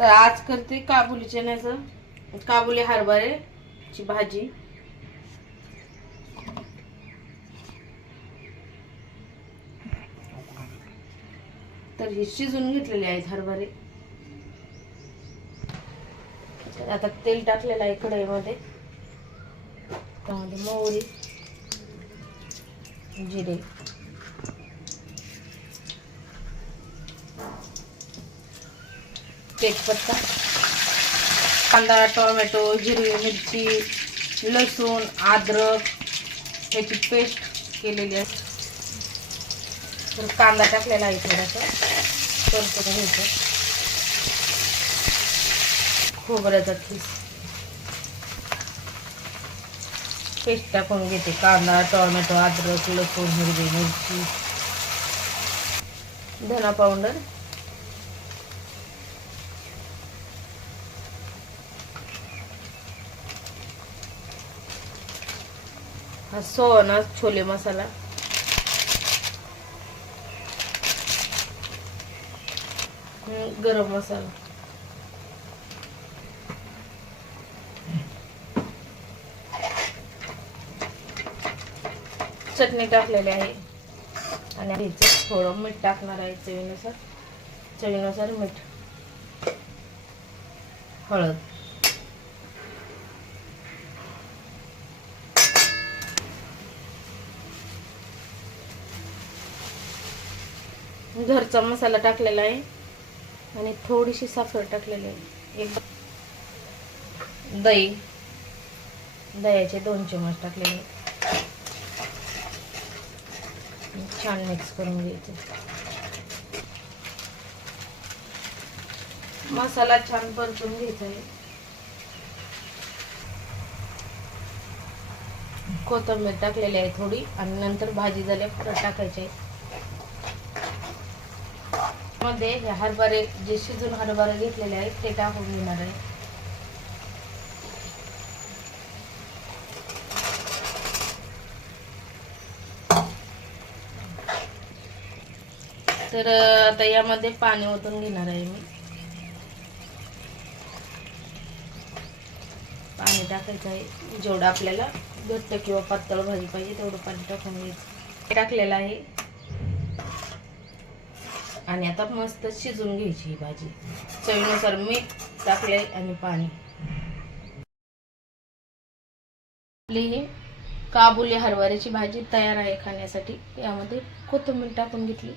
तर आज करते काबुली चण्याचं. काबुली हरभऱ्याची भाजी. तर हे शिजून घेतलेले आहेत हरभरे. तर आता तेल टाकलेलं आहे कढईमध्ये. त्यामध्ये मोहरी जिरे. तेजपत्ता कांदा टोमॅटो हिरवी मिरची लसूण अद्रक याची पेस्ट केलेली आहे. तर कांदा टाकलेला आहे थोडासा. परतून घ्यायचं खोबऱ्याचा खीस पेस्ट टाकून घेते. कांदा टोमॅटो अद्रक लसूण हिरवी मिरची. धना पावडर. हा सोना छोले मसाला गरम मसाला चटणी टाकलेली आहे. आणि थोडं मीठ टाकणार आहे चवीनुसार. चवीनुसार मीठ. हळद. घरचा मसाला टाकलेला आहे. आणि थोडीशी साखर टाकलेली आहे. एक दही. दह्याचे दोन चमच टाकलेले छान मिक्स करून घ्यायचं. मसाला छान परतून घ्यायचा आहे. कोथिंबीर टाकलेली आहे थोडी. आणि नंतर भाजी झाल्या परत टाकायची आहे. मध्ये हे हरभरे जे शिजून हरभरे घेतलेले आहेत ते टाकून घेणार आहे. तर आता यामध्ये पाणी ओतून घेणार आहे मी. पाणी टाकायचं आहे. जेवढं आपल्याला घट्ट किंवा पातळ भाजी पाहिजे तेवढं पाणी टाकून घ्यायचं. टाकलेलं आहे. आणि आता मस्त शिजून घ्यायची ही भाजी. चवीनुसार मीठ टाकले आणि पाणी. आपली ही काबुली हरभऱ्याची भाजी तयार आहे खाण्यासाठी. यामध्ये कोथिंबीर टाकून घेतली.